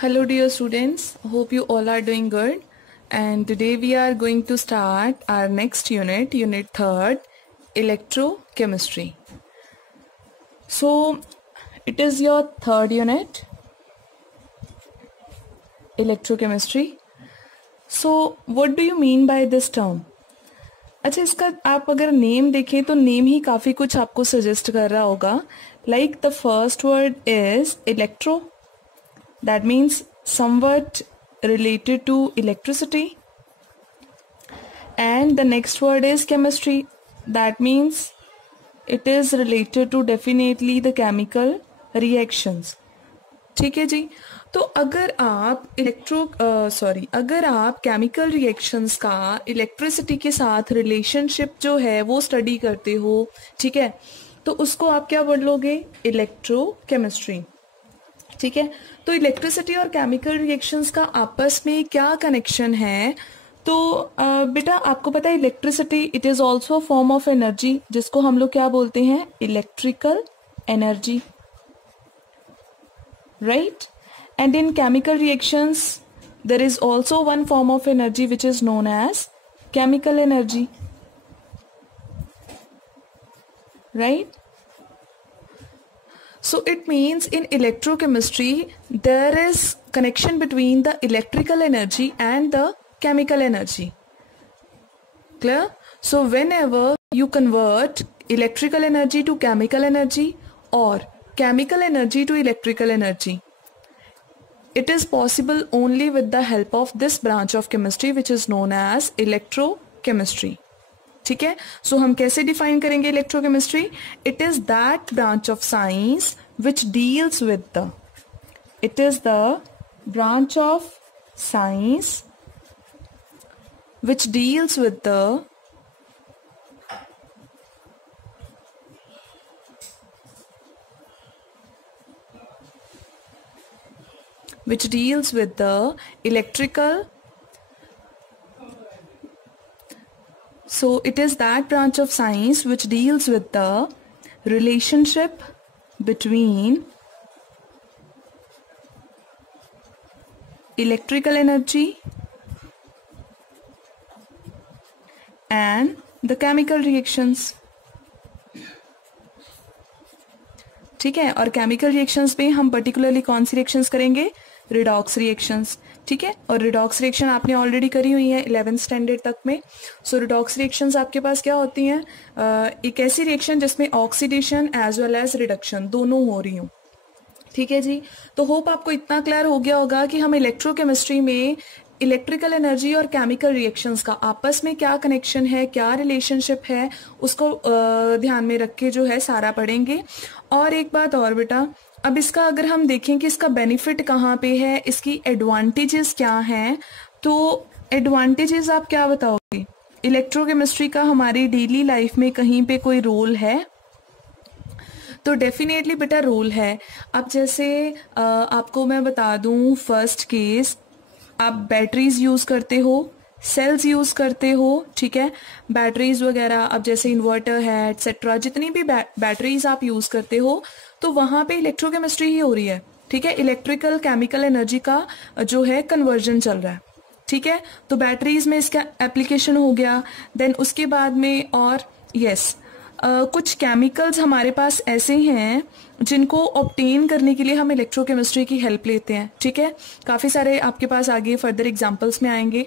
Hello dear students, hope you all are doing good, and today we are going to start our next unit, unit 3rd, electrochemistry. So it is your third unit, electrochemistry. So what do you mean by this term? अच्छा, इसका आप अगर name देखें तो name ही काफ़ी कुछ आपको suggest कर रहा होगा. Like the first word is electro. That means somewhat related to electricity. And the next word is chemistry. That means it is related to definitely the chemical reactions. ठीक है जी. तो अगर आप अगर आप केमिकल रिएक्शंस का इलेक्ट्रिसिटी के साथ रिलेशनशिप जो है वो स्टडी करते हो, ठीक है, तो उसको आप क्या बोलोगे? इलेक्ट्रोकेमिस्ट्री. ठीक है. तो इलेक्ट्रिसिटी और केमिकल रिएक्शंस का आपस में क्या कनेक्शन है? तो बेटा आपको पता है electricity it is also form of energy, जिसको हम लोग क्या बोलते हैं? Electrical energy, right. And in chemical reactions there is also one form of energy which is known as chemical energy, right. So it means in electrochemistry there is connection between the electrical energy and the chemical energy. Clear? So whenever you convert electrical energy to chemical energy or chemical energy to electrical energy, it is possible only with the help of this branch of chemistry which is known as electrochemistry. ठीक है. सो हम कैसे define करेंगे electrochemistry? It is that branch of science which deals with the it is the branch of science which deals with the electrical. So it is that branch of science which deals with the relationship between electrical energy and the chemical reactions. ठीक है. और chemical reactions में हम particularly कौन सी reactions करेंगे? Redox reactions. ठीक है. और रिडॉक्स रिएक्शन आपने ऑलरेडी करी हुई है 11th स्टैंडर्ड तक में. सो रिडॉक्स रिएक्शंस आपके पास क्या होती हैं? एक ऐसी रिएक्शन जिसमें oxidation as well as reduction दोनों हो रही हूँ. ठीक है जी. तो होप आपको इतना क्लियर हो गया होगा कि हम इलेक्ट्रोकेमिस्ट्री में इलेक्ट्रिकल एनर्जी और केमिकल रिएक्शंस का आपस में क्या कनेक्शन है, क्या रिलेशनशिप है, उसको ध्यान में रख के जो है सारा पढ़ेंगे. और एक बात और बेटा, अब इसका अगर हम देखें कि इसका बेनिफिट कहाँ पे है, इसकी एडवांटेजेस क्या हैं, तो एडवांटेजेस आप क्या बताओगे? इलेक्ट्रोकेमिस्ट्री का हमारी डेली लाइफ में कहीं पे कोई रोल है? तो डेफिनेटली बेटा रोल है. अब जैसे आपको मैं बता दूं, फर्स्ट केस, आप बैटरीज यूज करते हो, सेल्स यूज करते हो. ठीक है. बैटरीज वगैरह, अब जैसे इन्वर्टर है एटसेट्रा, जितनी भी बैटरीज आप यूज करते हो, तो वहां पे इलेक्ट्रोकेमिस्ट्री ही हो रही है. ठीक है. इलेक्ट्रिकल केमिकल एनर्जी का जो है कन्वर्जन चल रहा है. ठीक है. तो बैटरीज में इसका एप्लीकेशन हो गया. देन उसके बाद में और कुछ केमिकल्स हमारे पास ऐसे हैं जिनको ऑब्टेन करने के लिए हम इलेक्ट्रोकेमिस्ट्री की हेल्प लेते हैं. ठीक है. काफी सारे आपके पास आगे फर्दर एग्जांपल्स में आएंगे.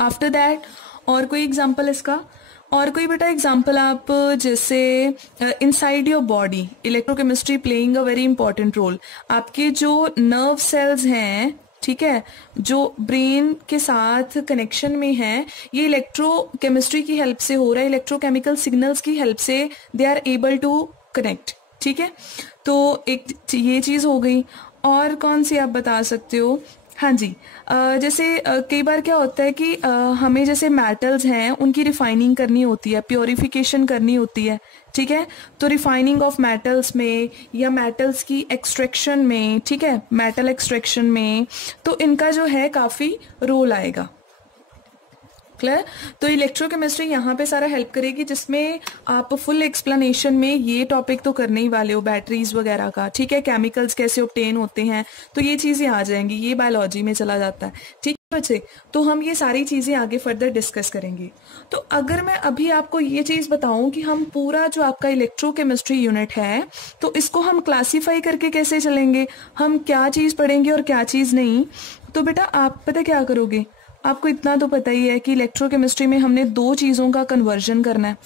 आफ्टर दैट और कोई एग्जांपल इसका? और कोई बेटा एग्जांपल आप जैसे inside your body electrochemistry playing a very important role. आपके जो नर्व सेल्स हैं, ठीक है, जो ब्रेन के साथ कनेक्शन में है, ये इलेक्ट्रोकेमिस्ट्री की हेल्प से हो रहा है. इलेक्ट्रोकेमिकल सिग्नल्स की हेल्प से they are able to connect. ठीक है. तो एक ये चीज हो गई. और कौन सी आप बता सकते हो? हाँ जी. जैसे कई बार क्या होता है कि हमें जैसे मेटल्स हैं उनकी रिफाइनिंग करनी होती है, प्योरिफिकेशन करनी होती है. ठीक है. तो रिफाइनिंग ऑफ मेटल्स में या मेटल्स की एक्सट्रैक्शन में, ठीक है, मेटल एक्सट्रैक्शन में, तो इनका जो है काफी रोल आएगा. क्लियर। तो इलेक्ट्रोकेमिस्ट्री यहाँ पे सारा हेल्प करेगी, जिसमें आप फुल एक्सप्लेनेशन में ये टॉपिक तो करने ही वाले हो, बैटरीज वगैरह का, ठीक है, केमिकल्स कैसे ऑब्टेन होते हैं, तो ये चीजें आ जाएंगी, ये बायोलॉजी में चला जाता है, ठीक है बच्चे। तो हम ये सारी चीजें आगे फर्दर डिस्कस करेंगे। तो अगर मैं अभी आपको ये चीज बताऊं कि हम पूरा जो आपका इलेक्ट्रोकेमिस्ट्री यूनिट है, तो इसको हम क्लासीफाई करके कैसे चलेंगे, हम क्या चीज पढ़ेंगे और क्या चीज नहीं, तो बेटा आप पता क्या करोगे, आपको इतना तो पता ही है कि इलेक्ट्रोकेमिस्ट्री में हमने दो चीजों का कन्वर्जन करना है,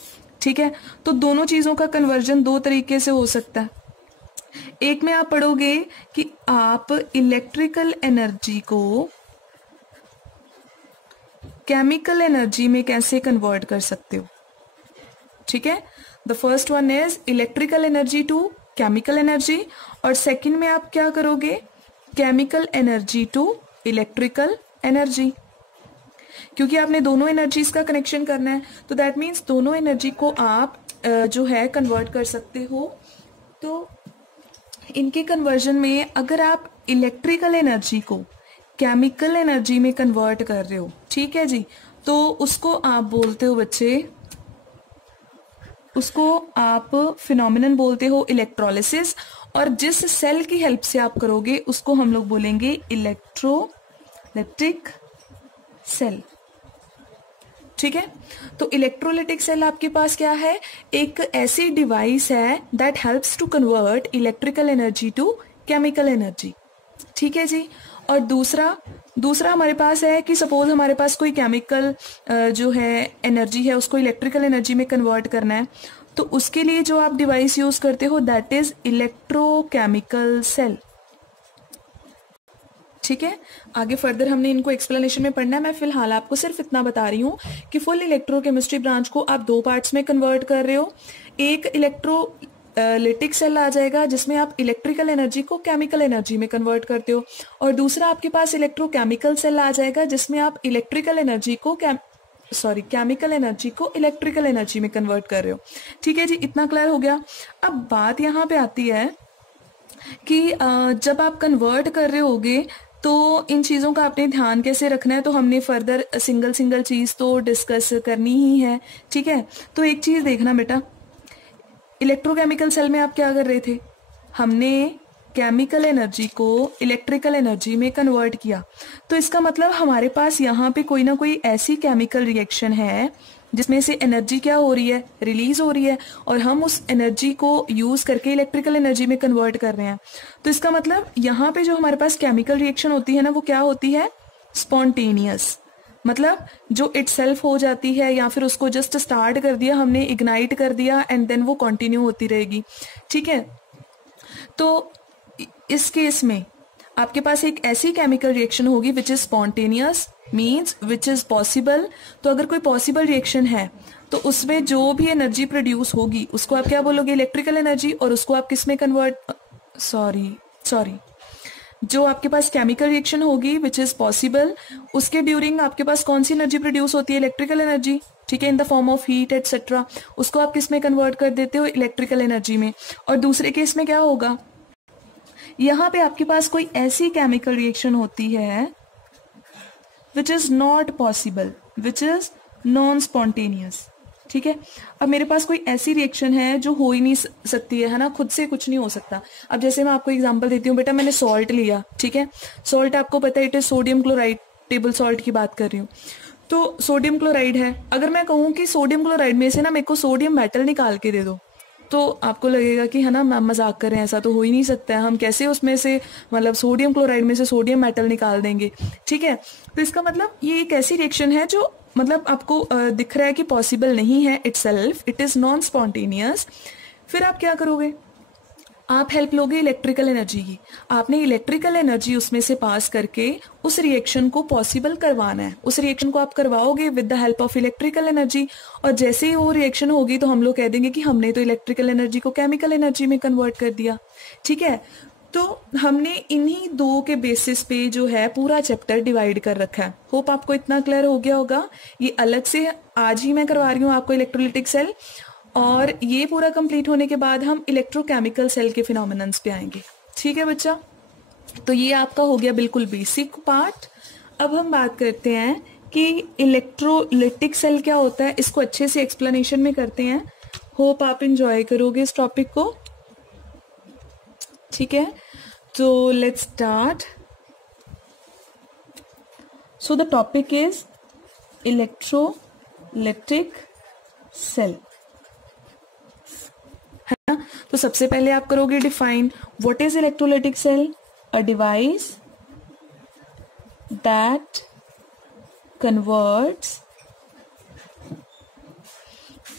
ठीक है। तो दोनों चीजों का कन्वर्जन दो तरीके से हो सकता है। एक में आप पढ़ोगे कि आप इलेक्ट्रिकल एनर्जी को केमिकल एनर्जी में कैसे कन्वर्ट कर सकते हो, ठीक है। The first one is electrical energy to chemical energy, और सेकंड में आप क्या करोगे, chemical energy to electrical energy, क्योंकि आपने दोनों एनर्जीज का कनेक्शन करना है, तो दैट मीन्स दोनों एनर्जी को आप जो है कन्वर्ट कर सकते हो। तो इनके कन्वर्जन में अगर आप इलेक्ट्रिकल एनर्जी को केमिकल एनर्जी में कन्वर्ट कर रहे हो, ठीक है जी, तो उसको आप बोलते हो बच्चे, उसको आप फिनोमिनन बोलते हो इलेक्ट्रोलिसिस, और जिस सेल की हेल्प से आप करोगे उसको हम लोग बोलेंगे इलेक्ट्रोलिटिक सेल, ठीक है। तो इलेक्ट्रोलिटिक सेल आपके पास क्या है, एक ऐसी डिवाइस है that helps to convert electrical energy to chemical energy, ठीक है जी। और दूसरा हमारे पास है कि सपोज हमारे पास कोई केमिकल जो है एनर्जी है उसको इलेक्ट्रिकल एनर्जी में कन्वर्ट करना है, तो उसके लिए जो आप डिवाइस यूज करते हो दैट इज इलेक्ट्रोकेमिकल सेल, ठीक है। आगे फर्दर हमने इनको एक्सप्लेनेशन में पढ़ना है, मैं फिलहाल आपको सिर्फ इतना बता रही हूँ कि फुल इलेक्ट्रोकेमिस्ट्री ब्रांच को आप दो पार्ट्स में कन्वर्ट कर रहे हो। एक इलेक्ट्रोलिटिक सेल आ जाएगा जिसमें आप इलेक्ट्रिकल एनर्जी को केमिकल एनर्जी में कन्वर्ट करते हो, और दूसरा आपके पास इलेक्ट्रोकेमिकल सेल आ जाएगा जिसमें आप केमिकल एनर्जी को इलेक्ट्रिकल एनर्जी में कन्वर्ट कर रहे हो, ठीक है जी। इतना क्लियर हो गया। अब बात यहाँ पे आती है कि जब आप कन्वर्ट कर रहे होगे तो इन चीज़ों का आपने ध्यान कैसे रखना है, तो हमने फर्दर सिंगल चीज़ तो डिस्कस करनी ही है, ठीक है। तो एक चीज़ देखना बेटा, इलेक्ट्रोकेमिकल सेल में आप क्या कर रहे थे, हमने केमिकल एनर्जी को इलेक्ट्रिकल एनर्जी में कन्वर्ट किया, तो इसका मतलब हमारे पास यहाँ पे कोई ना कोई ऐसी केमिकल रिएक्शन है जिसमें से एनर्जी क्या हो रही है, रिलीज हो रही है, और हम उस एनर्जी को यूज करके इलेक्ट्रिकल एनर्जी में कन्वर्ट कर रहे हैं। तो इसका मतलब यहाँ पे जो हमारे पास केमिकल रिएक्शन होती है ना, वो क्या होती है, स्पॉन्टेनियस, मतलब जो इटसेल्फ हो जाती है, या फिर उसको जस्ट स्टार्ट कर दिया हमने, इग्नाइट कर दिया एंड देन वो कंटिन्यू होती रहेगी, ठीक है। तो इस केस में आपके पास एक ऐसी केमिकल रिएक्शन होगी which is spontaneous, means which is possible. तो अगर कोई पॉसिबल रिएक्शन है तो उसमें जो भी एनर्जी प्रोड्यूस होगी उसको आप क्या बोलोगे, इलेक्ट्रिकल एनर्जी, और उसको आप किस में कन्वर्ट, जो आपके पास केमिकल रिएक्शन होगी विच इज पॉसिबल, उसके ड्यूरिंग आपके पास कौन सी एनर्जी प्रोड्यूस होती है, इलेक्ट्रिकल एनर्जी, ठीक है, in the form of heat etcetera, उसको आप किस में कन्वर्ट कर देते हो, इलेक्ट्रिकल एनर्जी में। और दूसरे केस में क्या होगा, यहाँ पे आपके पास कोई ऐसी केमिकल रिएक्शन होती है which is not possible, which is non spontaneous, ठीक है। अब मेरे पास कोई ऐसी रिएक्शन है जो हो ही नहीं सकती है ना, खुद से कुछ नहीं हो सकता। अब जैसे मैं आपको एग्जांपल देती हूँ, बेटा मैंने सॉल्ट लिया, ठीक है, सॉल्ट आपको पता है it is sodium chloride, table salt की बात कर रही हूँ, तो सोडियम क्लोराइड है। अगर मैं कहूँ कि सोडियम क्लोराइड में से ना मेरे को सोडियम मेटल निकाल के दे दो, तो आपको लगेगा कि है ना मैम मजाक कर रहे हैं, ऐसा तो हो ही नहीं सकता है, हम कैसे उसमें से मतलब सोडियम क्लोराइड में से सोडियम मेटल निकाल देंगे, ठीक है। तो इसका मतलब ये एक ऐसी रिएक्शन है जो मतलब आपको दिख रहा है कि पॉसिबल नहीं है itself, it is non spontaneous. फिर आप क्या करोगे, आप हेल्प लोगे इलेक्ट्रिकल एनर्जी की, आपने इलेक्ट्रिकल एनर्जी उसमें से पास करके उस रिएक्शन को पॉसिबल करवाना है, उस रिएक्शन को आप करवाओगे with the help of electrical energy, और जैसे ही वो रिएक्शन होगी तो हम लोग कह देंगे कि हमने तो इलेक्ट्रिकल एनर्जी को केमिकल एनर्जी में कन्वर्ट कर दिया, ठीक है। तो हमने इन्हीं दो के बेसिस पे जो है पूरा चैप्टर डिवाइड कर रखा है। होप आपको इतना क्लियर हो गया होगा। ये अलग से आज ही मैं करवा रही हूँ आपको इलेक्ट्रोलिटिक सेल, और ये पूरा कंप्लीट होने के बाद हम इलेक्ट्रोकेमिकल सेल के फिनोमिनन्स पे आएंगे, ठीक है बच्चा। तो ये आपका हो गया बिल्कुल बेसिक पार्ट। अब हम बात करते हैं कि इलेक्ट्रोलिटिक सेल क्या होता है, इसको अच्छे से एक्सप्लेनेशन में करते हैं। होप आप इंजॉय करोगे इस टॉपिक को, ठीक है। तो let's start. So the topic is electrolytic cell, है ना। तो सबसे पहले आप करोगे define what is electrolytic cell, a device that converts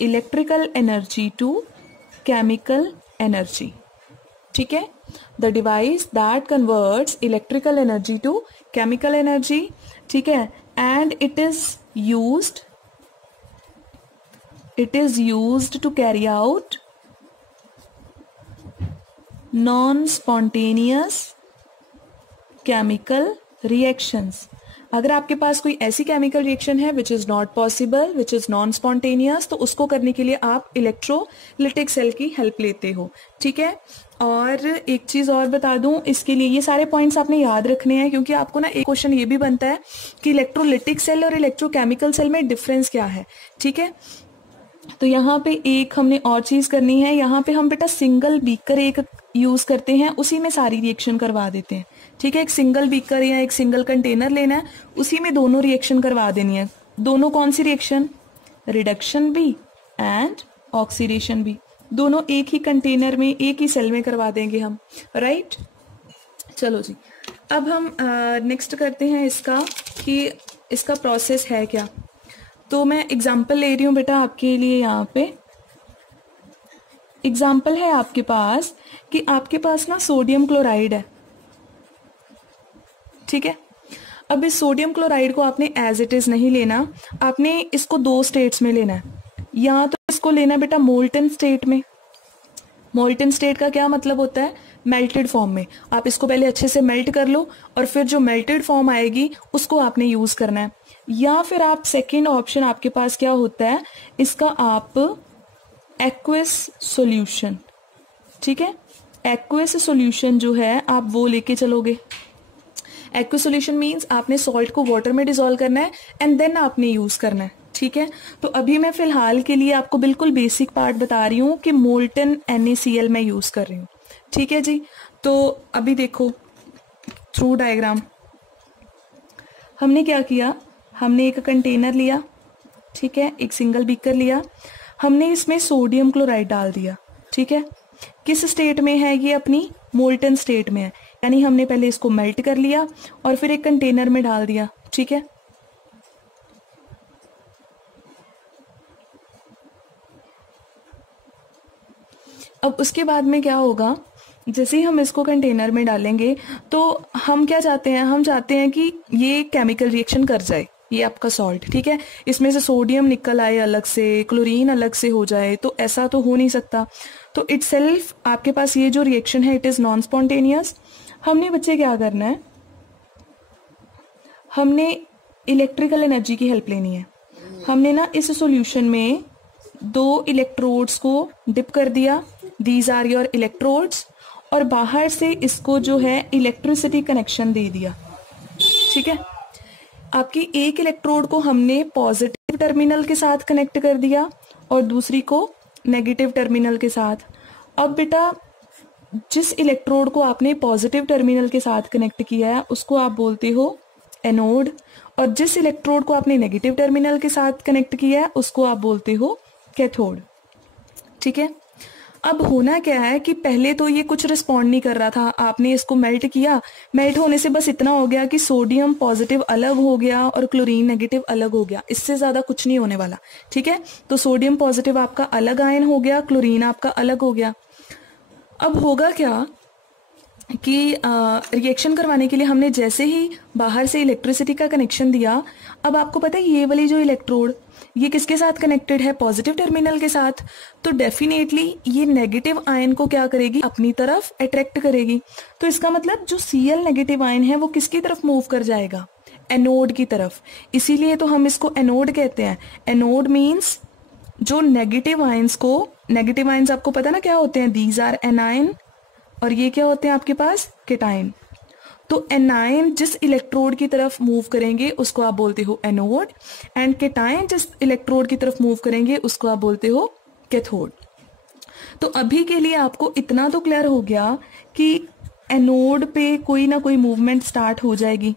electrical energy to chemical energy, ठीक है। The device that converts electrical energy to chemical energy, ठीक है। And it is used to carry out non spontaneous chemical reactions. अगर आपके पास कोई ऐसी chemical reaction है which is not possible, which is non spontaneous, तो उसको करने के लिए आप इलेक्ट्रोलिटिक सेल की हेल्प लेते हो, ठीक है। और एक चीज और बता दूं, इसके लिए ये सारे पॉइंट्स आपने याद रखने हैं, क्योंकि आपको ना एक क्वेश्चन ये भी बनता है कि इलेक्ट्रोलिटिक सेल और इलेक्ट्रोकेमिकल सेल में डिफरेंस क्या है, ठीक है। तो यहाँ पे एक हमने और चीज करनी है, यहाँ पे हम बेटा सिंगल बीकर एक यूज करते हैं, उसी में सारी रिएक्शन करवा देते हैं, ठीक है। एक सिंगल बीकर या एक सिंगल कंटेनर लेना है, उसी में दोनों रिएक्शन करवा देनी है। दोनों कौन सी रिएक्शन, रिडक्शन भी एंड ऑक्सीडेशन भी, दोनों एक ही कंटेनर में एक ही सेल में करवा देंगे हम, राइट। चलो जी, अब हम नेक्स्ट करते हैं इसका कि इसका प्रोसेस है क्या। तो मैं एग्जाम्पल ले रही हूं बेटा आपके लिए। यहाँ पे एग्जाम्पल है आपके पास कि आपके पास ना सोडियम क्लोराइड है, ठीक है। अब इस सोडियम क्लोराइड को आपने एज इट इज नहीं लेना, आपने इसको दो स्टेट्स में लेना है। या तो इसको लेना बेटा मोल्टन स्टेट में। मोल्टन स्टेट का क्या मतलब होता है, मेल्टेड फॉर्म में। आप इसको पहले अच्छे से मेल्ट कर लो और फिर जो मेल्टेड फॉर्म आएगी उसको आपने यूज करना है। या फिर आप सेकेंड ऑप्शन आपके पास क्या होता है, इसका आप एक्वस सॉल्यूशन, ठीक है। एक्वस सॉल्यूशन जो है आप वो लेके चलोगे। एक्वस सॉल्यूशन मींस आपने सॉल्ट को वाटर में डिसॉल्व करना है एंड देन आपने यूज करना है, ठीक है। तो अभी मैं फिलहाल के लिए आपको बिल्कुल बेसिक पार्ट बता रही हूँ कि मोल्टन NaCl मैं यूज कर रही हूँ, ठीक है जी। तो अभी देखो थ्रू डायग्राम, हमने क्या किया, हमने एक कंटेनर लिया, ठीक है, एक सिंगल बीकर लिया, हमने इसमें सोडियम क्लोराइड डाल दिया, ठीक है। किस स्टेट में है ये, अपनी मोल्टन स्टेट में है, यानी हमने पहले इसको मेल्ट कर लिया और फिर एक कंटेनर में डाल दिया, ठीक है। अब उसके बाद में क्या होगा, जैसे ही हम इसको कंटेनर में डालेंगे तो हम क्या चाहते हैं, हम चाहते हैं कि ये केमिकल रिएक्शन कर जाए, ये आपका सॉल्ट, ठीक है। इसमें से सोडियम निकल आए अलग से, क्लोरीन अलग से हो जाए, तो ऐसा तो हो नहीं सकता। तो इटसेल्फ आपके पास ये जो रिएक्शन है इट इज नॉन स्पॉन्टेनियस। हमने बच्चे क्या करना है, हमने इलेक्ट्रिकल एनर्जी की हेल्प लेनी है। हमने ना इस सॉल्यूशन में दो इलेक्ट्रोड्स को डिप कर दिया, दीज आर योर इलेक्ट्रोड्स, और बाहर से इसको जो है इलेक्ट्रिसिटी कनेक्शन दे दिया, ठीक है। आपकी एक इलेक्ट्रोड को हमने पॉजिटिव टर्मिनल के साथ कनेक्ट कर दिया और दूसरी को नेगेटिव टर्मिनल के साथ। अब बेटा जिस इलेक्ट्रोड को आपने पॉजिटिव टर्मिनल के साथ कनेक्ट किया है उसको आप बोलते हो एनोड, और जिस इलेक्ट्रोड को आपने नेगेटिव टर्मिनल के साथ कनेक्ट किया है उसको आप बोलते हो कैथोड, ठीक है। अब होना क्या है कि पहले तो ये कुछ रिस्पॉन्ड नहीं कर रहा था, आपने इसको मेल्ट किया, मेल्ट होने से बस इतना हो गया कि सोडियम पॉजिटिव अलग हो गया और क्लोरीन नेगेटिव अलग हो गया, इससे ज्यादा कुछ नहीं होने वाला, ठीक है। तो सोडियम पॉजिटिव आपका अलग आयन हो गया, क्लोरीन आपका अलग हो गया। अब होगा क्या कि रिएक्शन करवाने के लिए हमने जैसे ही बाहर से इलेक्ट्रिसिटी का कनेक्शन दिया, अब आपको पता है ये वाली जो इलेक्ट्रोड ये किसके साथ कनेक्टेड है, पॉजिटिव टर्मिनल के साथ। तो डेफिनेटली ये नेगेटिव आयन को क्या करेगी, अपनी तरफ अट्रैक्ट करेगी। तो इसका मतलब जो Cl नेगेटिव आयन है वो किसकी तरफ मूव कर जाएगा, एनोड की तरफ। इसीलिए तो हम इसको एनोड कहते हैं। एनोड मीन्स जो नेगेटिव आयंस को, नेगेटिव आयंस आपको पता ना क्या होते हैं, दीज आर एनायन, और ये क्या होते हैं आपके पास, केटाइन। तो एनायन जिस इलेक्ट्रोड की तरफ मूव करेंगे उसको आप बोलते हो एनोड, एंड केटायन जिस इलेक्ट्रोड की तरफ मूव करेंगे उसको आप बोलते हो कैथोड। तो अभी के लिए आपको इतना तो क्लियर हो गया कि एनोड पे कोई ना कोई मूवमेंट स्टार्ट हो जाएगी।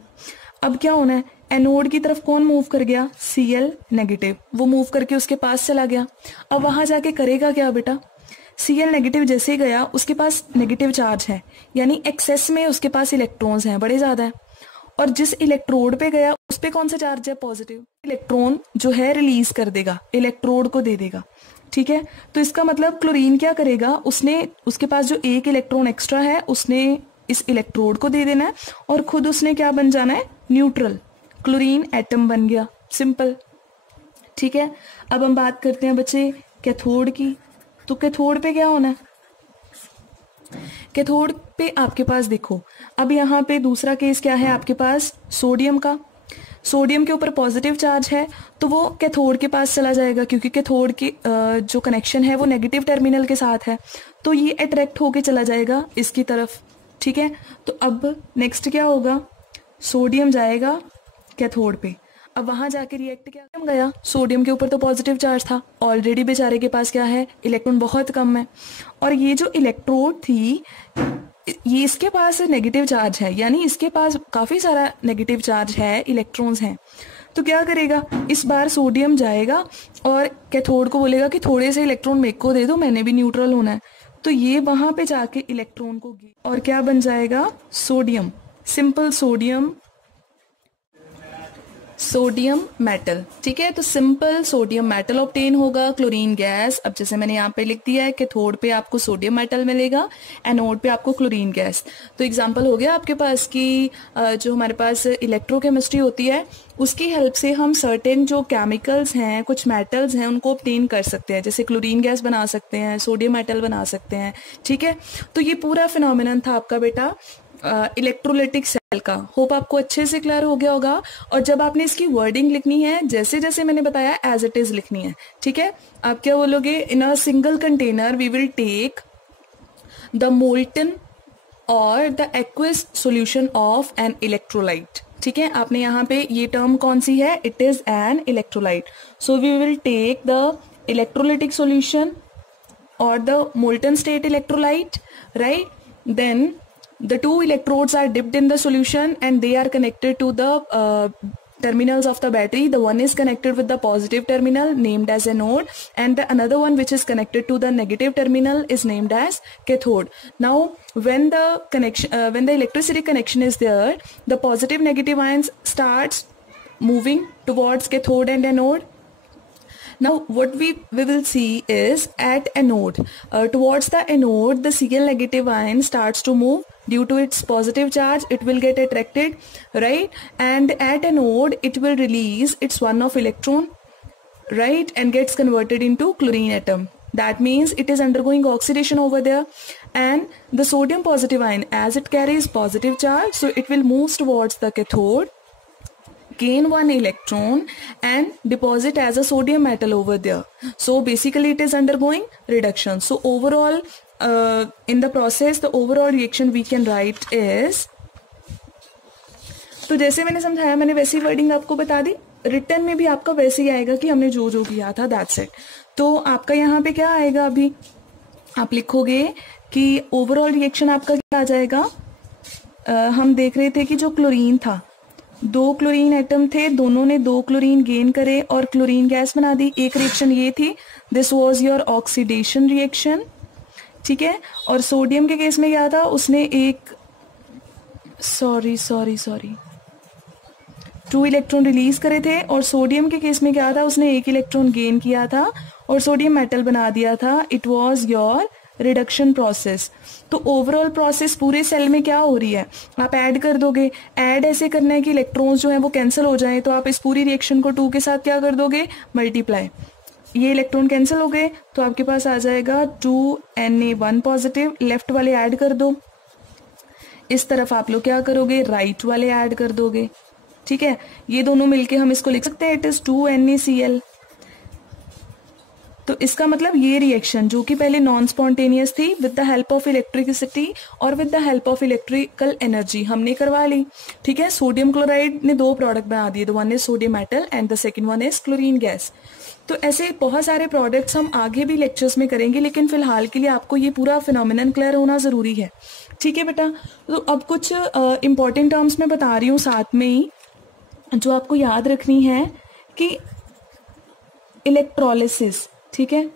अब क्या होना है, एनोड की तरफ कौन मूव कर गया, Cl नेगेटिव, वो मूव करके उसके पास चला गया। अब वहां जाके करेगा क्या बेटा, Cl नेगेटिव जैसे ही गया उसके पास नेगेटिव चार्ज है, यानी एक्सेस में उसके पास इलेक्ट्रॉन्स हैं, बड़े ज्यादा है। और जिस इलेक्ट्रोड पे गया उस पे कौन सा चार्ज है, पॉजिटिव। इलेक्ट्रॉन जो है रिलीज कर देगा, इलेक्ट्रोड को दे देगा, ठीक है। तो इसका मतलब क्लोरीन क्या करेगा, उसके पास जो एक इलेक्ट्रॉन एक्स्ट्रा है उसने इस इलेक्ट्रोड को दे देना है और खुद उसने क्या बन जाना है, न्यूट्रल। क्लोरीन एटम बन गया, सिंपल, ठीक है। अब हम बात करते हैं बच्चे कैथोड की। तो कैथोड पे क्या होना है, कैथोड पे आपके पास देखो, अब यहाँ पे दूसरा केस क्या है आपके पास, सोडियम का। सोडियम के ऊपर पॉजिटिव चार्ज है तो वो कैथोड के पास चला जाएगा, क्योंकि कैथोड की जो कनेक्शन है वो नेगेटिव टर्मिनल के साथ है, तो ये अट्रैक्ट होके चला जाएगा इसकी तरफ, ठीक है। तो अब नेक्स्ट क्या होगा, सोडियम जाएगा कैथोड पे। अब वहां जाके रिएक्ट क्या गया, सोडियम के ऊपर तो पॉजिटिव चार्ज था, ऑलरेडी बेचारे के पास क्या है, इलेक्ट्रॉन बहुत कम है, और ये जो इलेक्ट्रोड थी ये इसके पास नेगेटिव चार्ज है, यानी इसके पास काफी सारा नेगेटिव चार्ज है, इलेक्ट्रॉन्स हैं। तो क्या करेगा, इस बार सोडियम जाएगा और कैथोड को बोलेगा कि थोड़े से इलेक्ट्रॉन मेरे को दे दो, मैंने भी न्यूट्रल होना है। तो ये वहां पे जाके इलेक्ट्रॉन को और क्या बन जाएगा, सोडियम, सिंपल सोडियम मेटल, ठीक है। तो सिंपल सोडियम मेटल ऑब्टेन होगा, क्लोरीन गैस। अब जैसे मैंने यहाँ पे लिख दिया है, कैथोड पे आपको सोडियम मेटल मिलेगा, एनोड पे आपको क्लोरीन गैस। तो एग्जांपल हो गया आपके पास कि जो हमारे पास इलेक्ट्रोकेमिस्ट्री होती है उसकी हेल्प से हम सर्टेन जो केमिकल्स हैं, कुछ मेटल्स हैं, उनको ऑब्टेन कर सकते हैं, जैसे क्लोरीन गैस बना सकते हैं, सोडियम मेटल बना सकते हैं, ठीक है। तो ये पूरा फिनोमिनन था आपका बेटा इलेक्ट्रोलिटिक सेल का। होप आपको अच्छे से क्लियर हो गया होगा। और जब आपने इसकी वर्डिंग लिखनी है, जैसे जैसे मैंने बताया एज इट इज लिखनी है, ठीक है। आप क्या बोलोगे, in a single container we will take the molten और the aqueous solution of an electrolyte, ठीक है। आपने यहाँ पे ये टर्म कौन सी है, it is an electrolyte. So we will take the electrolytic solution or the molten state electrolyte, right? Then the two electrodes are dipped in the solution and they are connected to the terminals of the battery. The one is connected with the positive terminal named as anode, and the another one which is connected to the negative terminal is named as cathode. Now when the connection when the electricity connection is there, the positive negative ions starts moving towards cathode and anode. Now what we will see is at anode, towards the anode the Cl negative ion starts to move. Due to its positive charge it will get attracted, right? And at anode it will release its one of electron, right, and gets converted into chlorine atom. That means it is undergoing oxidation over there, and the sodium positive ion, as it carries positive charge, so it will move towards the cathode, gain one electron and deposit as a sodium metal over there. So basically it is undergoing reduction. So overall in the process the overall reaction we can write is, तो जैसे मैंने समझाया मैंने वैसी wording आपको बता दी, return में भी आपका वैसे ही आएगा कि हमने जो जो किया था, दैट्स इट। तो आपका यहाँ पे क्या आएगा, अभी आप लिखोगे कि ओवरऑल रिएक्शन आपका क्या आ जाएगा। हम देख रहे थे कि जो क्लोरीन था, 2 क्लोरीन एटम थे, दोनों ने 2 क्लोरीन गेन करे और क्लोरीन गैस बना दी। एक रिएक्शन ये थी, this was your oxidation reaction, ठीक है। और सोडियम के केस में क्या था, उसने एक सॉरी 2 इलेक्ट्रॉन रिलीज करे थे, और सोडियम के केस में क्या था, उसने 1 इलेक्ट्रॉन गेन किया था और सोडियम मेटल बना दिया था। It was your reduction process. तो ओवरऑल प्रोसेस पूरे सेल में क्या हो रही है, आप ऐड कर दोगे। ऐड ऐसे करना है कि इलेक्ट्रॉन्स जो हैं वो कैंसिल हो जाएं, तो आप इस पूरी रिएक्शन को 2 के साथ क्या कर दोगे, मल्टीप्लाई। ये इलेक्ट्रॉन कैंसिल हो गए तो आपके पास आ जाएगा 2Na1 पॉजिटिव, लेफ्ट वाले ऐड कर दो। इस तरफ आप लोग क्या करोगे, राइट वाले ऐड कर दोगे, ठीक है। ये दोनों मिलके हम इसको लिख सकते हैं, इट इज 2NaCl। तो इसका मतलब ये रिएक्शन जो कि पहले नॉन स्पॉन्टेनियस थी, with the help of electricity और with the help of electrical energy हमने करवा ली। ठीक है, सोडियम क्लोराइड ने 2 प्रोडक्ट बना दिए, the one is sodium metal and the second one is chlorine gas. तो ऐसे बहुत सारे प्रोडक्ट्स हम आगे भी लेक्चर्स में करेंगे, लेकिन फिलहाल के लिए आपको ये पूरा फिनोमिनन क्लियर होना जरूरी है। ठीक है बेटा, तो अब कुछ इंपॉर्टेंट टर्म्स मैं बता रही हूँ साथ में ही, जो आपको याद रखनी है कि इलेक्ट्रोलिसिस, ठीक है,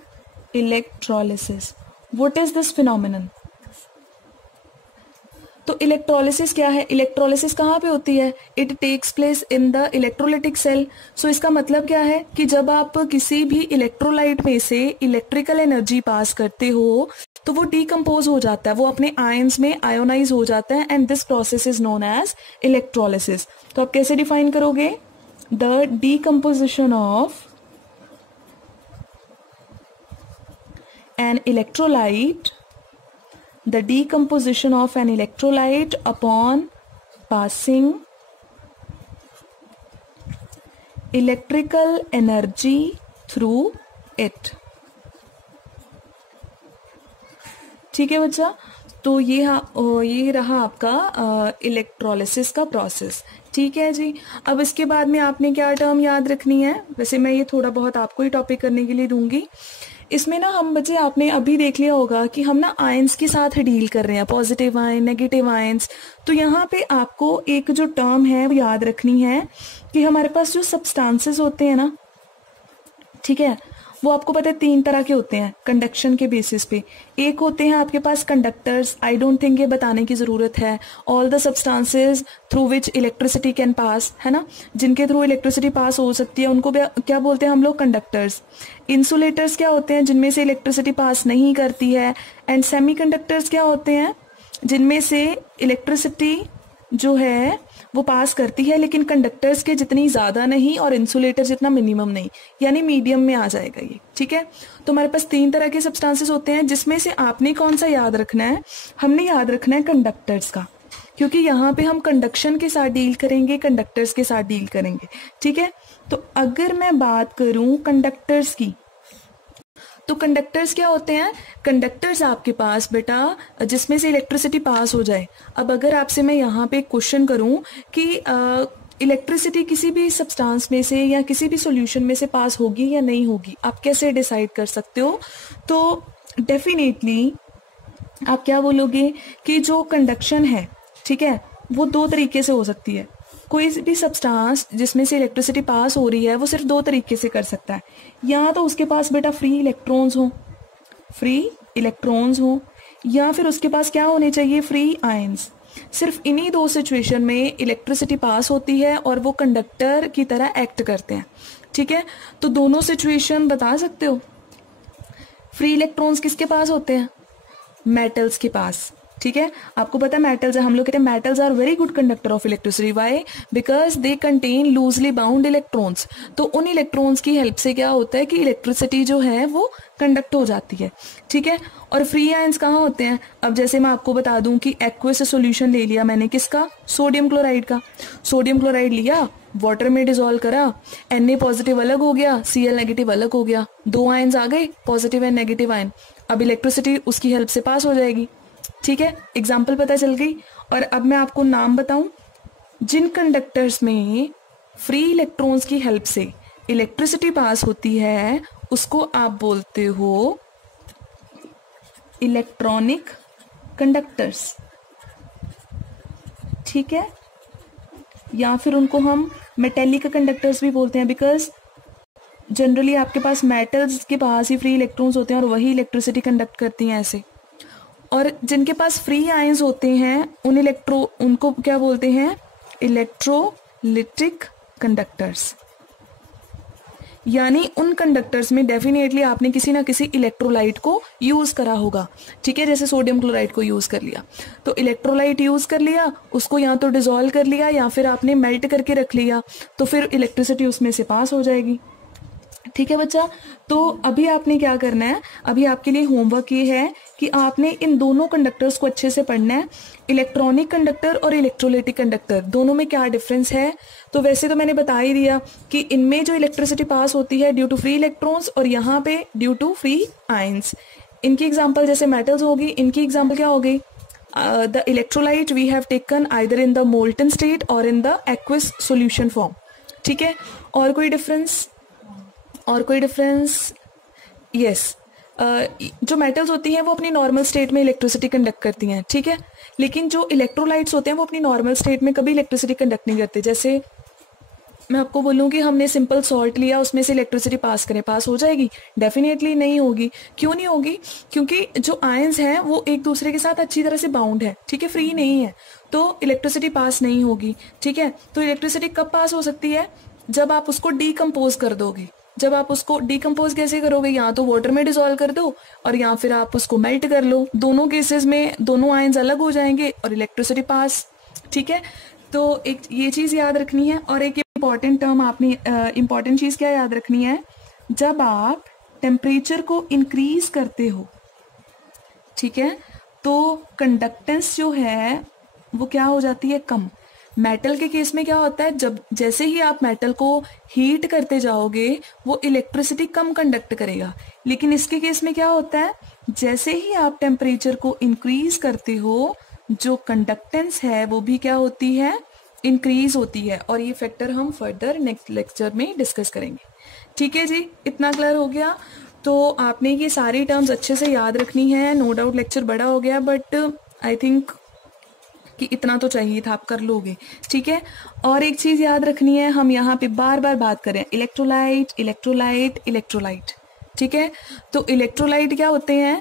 electrolysis, what is this phenomenon. तो इलेक्ट्रोलिसिस क्या है, इलेक्ट्रोलिसिस कहाँ पे होती है, it takes place in the electrolytic cell. So इसका मतलब क्या है कि जब आप किसी भी इलेक्ट्रोलाइट में से इलेक्ट्रिकल एनर्जी पास करते हो तो वो डीकम्पोज हो जाता है, वो अपने आयंस में आयोनाइज हो जाता है, and this process is known as electrolysis. तो आप कैसे डिफाइन करोगे, the decomposition of an electrolyte, the decomposition of an electrolyte upon passing electrical energy through it। ठीक है बच्चा, तो ये रहा आपका इलेक्ट्रोलिसिस का प्रोसेस। ठीक है जी, अब इसके बाद में आपने क्या टर्म याद रखनी है, वैसे मैं ये थोड़ा बहुत आपको ही टॉपिक करने के लिए दूंगी। इसमें ना हम बच्चे, आपने अभी देख लिया होगा कि हम ना आयंस के साथ डील कर रहे हैं, पॉजिटिव आयन, नेगेटिव आयंस। तो यहाँ पे आपको एक जो टर्म है वो याद रखनी है कि हमारे पास जो सब्सटेंसेस होते हैं ना, ठीक है, वो आपको पता है 3 तरह के होते हैं कंडक्शन के बेसिस पे। एक होते हैं आपके पास कंडक्टर्स, आई डोंट थिंक ये बताने की जरूरत है, all the substances through which electricity can pass, है ना, जिनके थ्रू इलेक्ट्रिसिटी पास हो सकती है, उनको क्या बोलते हैं हम लोग, कंडक्टर्स। इंसुलेटर्स क्या होते हैं, जिनमें से इलेक्ट्रिसिटी पास नहीं करती है, एंड सेमीकंडक्टर्स क्या होते हैं, जिनमें से इलेक्ट्रिसिटी जो है वो पास करती है, लेकिन कंडक्टर्स के जितनी ज्यादा नहीं और इंसुलेटर जितना मिनिमम नहीं, यानी मीडियम में आ जाएगा ये। ठीक है, तो हमारे पास 3 तरह के सब्सटेंसेस होते हैं, जिसमें से आपने कौन सा याद रखना है, हमने याद रखना है कंडक्टर्स का, क्योंकि यहाँ पे हम कंडक्शन के साथ डील करेंगे, कंडक्टर्स के साथ डील करेंगे। ठीक है, तो अगर मैं बात करूं कंडक्टर्स की, तो कंडक्टर्स क्या होते हैं, कंडक्टर्स आपके पास बेटा जिसमें से इलेक्ट्रिसिटी पास हो जाए। अब अगर आपसे मैं यहाँ पे क्वेश्चन करूं कि इलेक्ट्रिसिटी किसी भी सब्सटेंस में से या किसी भी सॉल्यूशन में से पास होगी या नहीं होगी, आप कैसे डिसाइड कर सकते हो, तो डेफिनेटली आप क्या बोलोगे कि जो कंडक्शन है, ठीक है, वो 2 तरीके से हो सकती है। कोई भी सब्सटेंस जिसमें से इलेक्ट्रिसिटी पास हो रही है वो सिर्फ 2 तरीके से कर सकता है, या तो उसके पास बेटा फ्री इलेक्ट्रॉन्स हो, या फिर उसके पास क्या होने चाहिए, फ्री आयंस। सिर्फ इन्हीं 2 सिचुएशन में इलेक्ट्रिसिटी पास होती है और वो कंडक्टर की तरह एक्ट करते हैं। ठीक है, तो दोनों सिचुएशन बता सकते हो। फ्री इलेक्ट्रॉन्स किसके पास होते हैं, मेटल्स के पास। ठीक है, आपको पता है मेटल्स, हम लोग कहते हैं metals are very good conductor of electricity, why, because they contain loosely bound electrons. तो उन इलेक्ट्रॉन्स की हेल्प से क्या होता है कि इलेक्ट्रिसिटी जो है वो कंडक्ट हो जाती है। ठीक है, और फ्री आयंस कहाँ होते हैं, अब जैसे मैं आपको बता दूं कि एक्वस सोल्यूशन ले लिया मैंने, किसका, सोडियम क्लोराइड का। सोडियम क्लोराइड लिया, वाटर में डिसॉल्व करा, Na पॉजिटिव अलग हो गया, Cl नेगेटिव अलग हो गया, 2 आयंस आ गए, पॉजिटिव एंड नेगेटिव आयन। अब इलेक्ट्रिसिटी उसकी हेल्प से पास हो जाएगी। ठीक है, एग्जाम्पल पता चल गई। और अब मैं आपको नाम बताऊं, जिन कंडक्टर्स में फ्री इलेक्ट्रॉन्स की हेल्प से इलेक्ट्रिसिटी पास होती है उसको आप बोलते हो इलेक्ट्रॉनिक कंडक्टर्स। ठीक है, या फिर उनको हम मेटेलिक कंडक्टर्स भी बोलते हैं, बिकॉज जनरली आपके पास मेटल्स के पास ही फ्री इलेक्ट्रॉन्स होते हैं और वही इलेक्ट्रिसिटी कंडक्ट करती हैं ऐसे। और जिनके पास फ्री आयंस होते हैं उनको क्या बोलते हैं, इलेक्ट्रोलिटिक कंडक्टर्स। यानी उन कंडक्टर्स में डेफिनेटली आपने किसी ना किसी इलेक्ट्रोलाइट को यूज करा होगा। ठीक है, जैसे सोडियम क्लोराइड को यूज कर लिया, तो इलेक्ट्रोलाइट यूज कर लिया, उसको या तो डिसॉल्व कर लिया या फिर आपने मेल्ट करके रख लिया, तो फिर इलेक्ट्रिसिटी उसमें से पास हो जाएगी। ठीक है बच्चा। तो अभी आपने क्या करना है, अभी आपके लिए होमवर्क ये है कि आपने इन दोनों कंडक्टर्स को अच्छे से पढ़ना है। इलेक्ट्रॉनिक कंडक्टर और इलेक्ट्रोलाइटिक कंडक्टर दोनों में क्या डिफरेंस है। तो वैसे तो मैंने बता ही दिया कि इनमें जो इलेक्ट्रिसिटी पास होती है ड्यू टू फ्री इलेक्ट्रॉन्स और यहाँ पे ड्यू टू फ्री आयंस। इनकी एग्जाम्पल जैसे मेटल्स होगी, इनकी एग्जाम्पल क्या हो गई, the electrolyte we have taken either in the molten state और in the aqueous solution form. ठीक है, और कोई डिफरेंस, और कोई डिफरेंस? यस, जो मेटल्स होती हैं वो अपनी नॉर्मल स्टेट में इलेक्ट्रिसिटी कंडक्ट करती हैं, ठीक है, लेकिन जो इलेक्ट्रोलाइट्स होते हैं वो अपनी नॉर्मल स्टेट में कभी इलेक्ट्रिसिटी कंडक्ट नहीं करते। जैसे मैं आपको बोलूँ कि हमने सिंपल सॉल्ट लिया, उसमें से इलेक्ट्रिसिटी पास करें, पास हो जाएगी? डेफिनेटली नहीं होगी। क्यों नहीं होगी? क्योंकि जो आयंस हैं वो एक दूसरे के साथ अच्छी तरह से बाउंड है, ठीक है, फ्री नहीं है, तो इलेक्ट्रिसिटी पास नहीं होगी। ठीक है, तो इलेक्ट्रिसिटी कब पास हो सकती है? जब आप उसको डीकम्पोज कर दोगे। जब आप उसको डीकम्पोज कैसे करोगे? या तो वाटर में डिसॉल्व कर दो और या फिर आप उसको मेल्ट कर लो। दोनों केसेस में दोनों आयंस अलग हो जाएंगे और इलेक्ट्रिसिटी पास। ठीक है, तो एक ये चीज याद रखनी है। और एक इम्पॉर्टेंट टर्म आपने, इम्पॉर्टेंट चीज क्या याद रखनी है, जब आप टेम्परेचर को इंक्रीज करते हो, ठीक है, तो कंडक्टेंस जो है वो क्या हो जाती है? कम। मेटल के केस में क्या होता है, जब जैसे ही आप मेटल को हीट करते जाओगे वो इलेक्ट्रिसिटी कम कंडक्ट करेगा। लेकिन इसके केस में क्या होता है, जैसे ही आप टेम्परेचर को इंक्रीज करते हो जो कंडक्टेंस है वो भी क्या होती है? इंक्रीज होती है। और ये फैक्टर हम फर्दर नेक्स्ट लेक्चर में डिस्कस करेंगे। ठीक है जी, इतना क्लियर हो गया? तो आपने ये सारी टर्म्स अच्छे से याद रखनी है। नो डाउट लेक्चर बड़ा हो गया, बट आई थिंक कि इतना तो चाहिए था, आप कर लोगे। ठीक है, और एक चीज याद रखनी है, हम यहाँ पे बार बार बात करें इलेक्ट्रोलाइट इलेक्ट्रोलाइट इलेक्ट्रोलाइट। ठीक है, तो इलेक्ट्रोलाइट क्या होते हैं?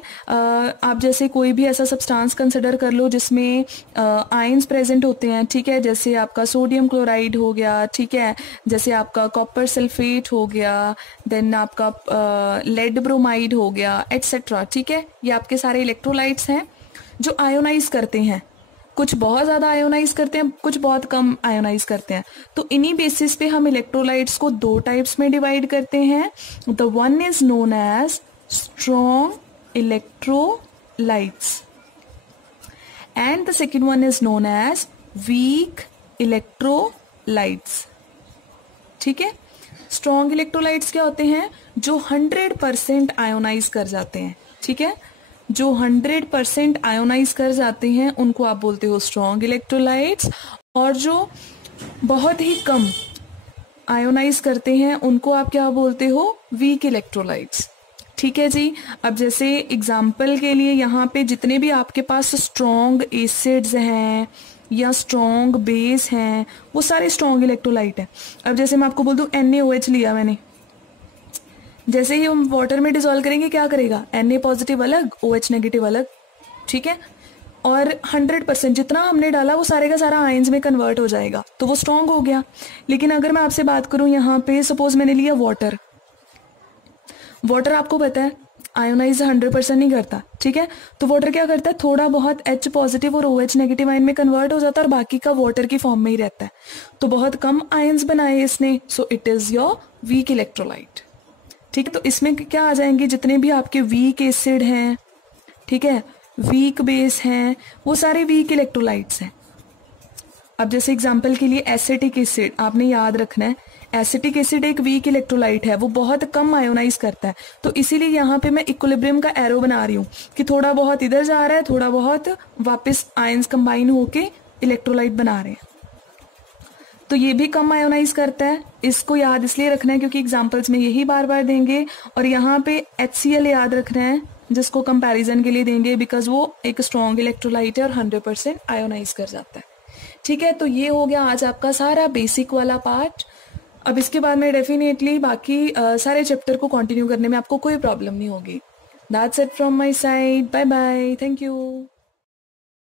आप जैसे कोई भी ऐसा सब्सटेंस कंसिडर कर लो जिसमें आयंस प्रेजेंट होते हैं। ठीक है, जैसे आपका सोडियम क्लोराइड हो गया, ठीक है, जैसे आपका कॉपर सल्फेट हो गया, देन आपका लेड ब्रोमाइड हो गया, एटसेट्रा। ठीक है, ये आपके सारे इलेक्ट्रोलाइट्स हैं जो आयोनाइज करते हैं। कुछ बहुत ज्यादा आयोनाइज करते हैं, कुछ बहुत कम आयोनाइज करते हैं। तो इन्हीं बेसिस पे हम इलेक्ट्रोलाइट्स को दो टाइप्स में डिवाइड करते हैं। The one is known as strong electrolytes and the second one is known as weak electrolytes. ठीक है, स्ट्रॉन्ग इलेक्ट्रोलाइट्स क्या होते हैं? जो 100% आयोनाइज कर जाते हैं। ठीक है, जो 100% आयोनाइज कर जाते हैं उनको आप बोलते हो स्ट्रॉन्ग इलेक्ट्रोलाइट्स, और जो बहुत ही कम आयोनाइज करते हैं उनको आप क्या बोलते हो? Week electrolytes. ठीक है जी, अब जैसे एग्जाम्पल के लिए यहाँ पे जितने भी आपके पास स्ट्रॉन्ग एसिड्स हैं या स्ट्रॉन्ग बेस हैं वो सारे स्ट्रॉन्ग इलेक्ट्रोलाइट हैं। अब जैसे मैं आपको बोल दूं NaOH लिया मैंने, जैसे ही हम वाटर में डिसॉल्व करेंगे क्या करेगा? Na पॉजिटिव अलग, OH नेगेटिव अलग। ठीक है, और 100% जितना हमने डाला वो सारे का सारा आयंस में कन्वर्ट हो जाएगा, तो वो स्ट्रॉन्ग हो गया। लेकिन अगर मैं आपसे बात करूं यहाँ पे, सपोज मैंने लिया वाटर। वाटर आपको पता है आयोनाइज 100% नहीं करता। ठीक है, तो वाटर क्या करता है? थोड़ा बहुत H पॉजिटिव और OH नेगेटिव आयन में कन्वर्ट हो जाता है और बाकी का वाटर की फॉर्म में ही रहता है। तो बहुत कम आयंस बनाए इसने, so it is your weak electrolyte. ठीक है, तो इसमें क्या आ जाएंगे? जितने भी आपके वीक एसिड हैं, ठीक है, वीक बेस हैं, वो सारे वीक इलेक्ट्रोलाइट्स हैं। अब जैसे एग्जांपल के लिए एसिटिक एसिड आपने याद रखना है। एसिटिक एसिड एक वीक इलेक्ट्रोलाइट है, वो बहुत कम आयोनाइज करता है। तो इसीलिए यहाँ पे मैं इक्विलिब्रियम का एरो बना रही हूँ कि थोड़ा बहुत इधर जा रहा है, थोड़ा बहुत वापस आयंस कंबाइन होके इलेक्ट्रोलाइट बना रहे हैं। तो ये भी कम आयोनाइज करता है। इसको याद इसलिए रखना है क्योंकि एग्जांपल्स में यही बार बार देंगे। और यहाँ पे HCl याद रखना है जिसको कंपैरिजन के लिए देंगे, बिकॉज वो एक स्ट्रॉन्ग इलेक्ट्रोलाइट है और 100% आयोनाइज कर जाता है। ठीक है, तो ये हो गया आज आपका सारा बेसिक वाला पार्ट। अब इसके बाद में डेफिनेटली बाकी सारे चैप्टर को कंटिन्यू करने में आपको कोई प्रॉब्लम नहीं होगी। That's it from my side. Bye bye, thank you.